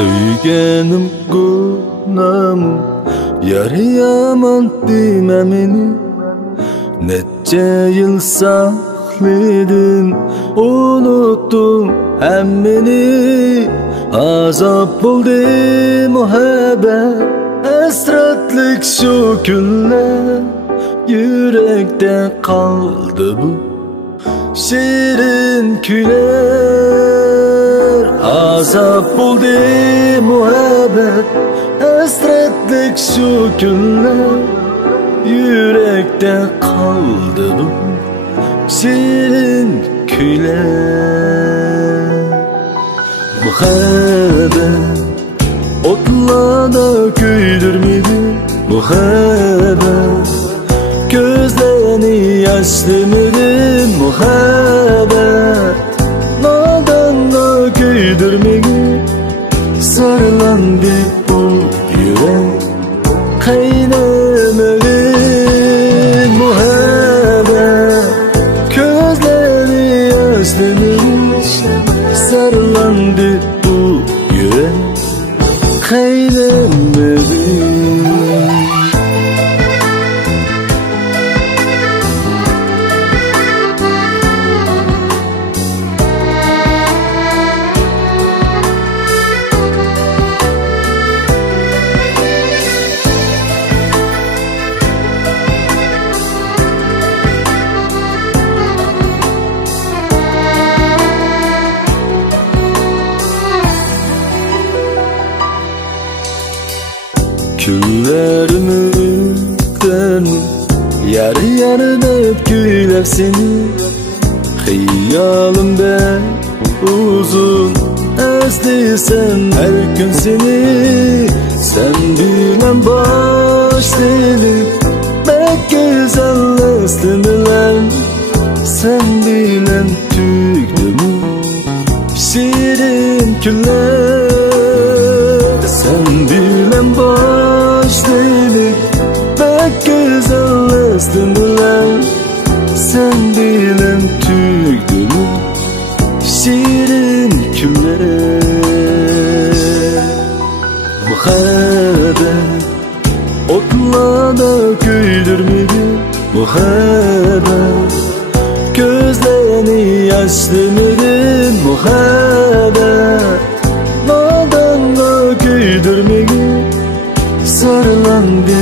Söygenim günahım yar yaman deme meni. Neçe yıl sakladım, unuttum hemmeni. Azap oldu muhabbet, esratlık şu günler. Yürekte kaldı bu şirin küler. Azap oldu muhabbet, esratlık şu günler. Yürekte kaldı bu şirin küler. Muhabbet otla da küydürmedi. Muhabbet gözlerini yaşlamadı. Muhabbet nadan da küydürmedi. Sarılandı bu yürek kaynamadı. Muhabbet gözlerini yaşlamadı. Sarılandı bu yürek kaynamadı. Küllerimden yarı yarıda küylep seni. Hıyalımda uzun özlesem her gün seni. Sen bilen başladık pek güzel estimler. Sen bilen tüktüm şirin küller. Sen bilen başladık pek güzel estimler. Sen bilen tüktüm şirin küller. Muhabbet otla da küydürmedi. Muhabbet gözlerini yaşlamadı. Muhabbet nadan da küydürmedi. Sarılandı